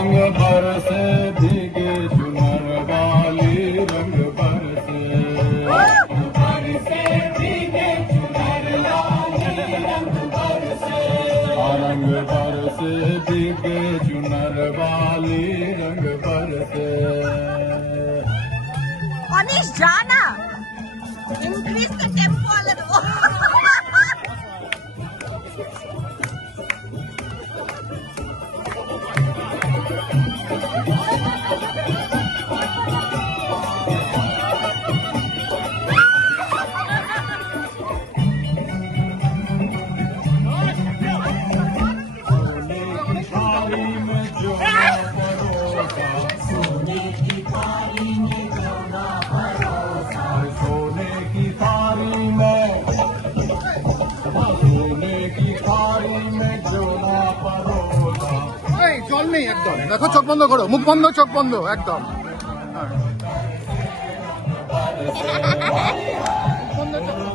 रंग बरसे भीगे चुनर वाली रंग बरसे भीगे चुनर वाली रंग बरसे रंग बरसे भीगे चुनर वाली रंग बरसे अनीश जाना increase the tempo a little জল নেই একদম, দেখো চোখ বন্ধ করো, মুখ বন্ধ চোখ বন্ধ একদম বন্ধ চোখ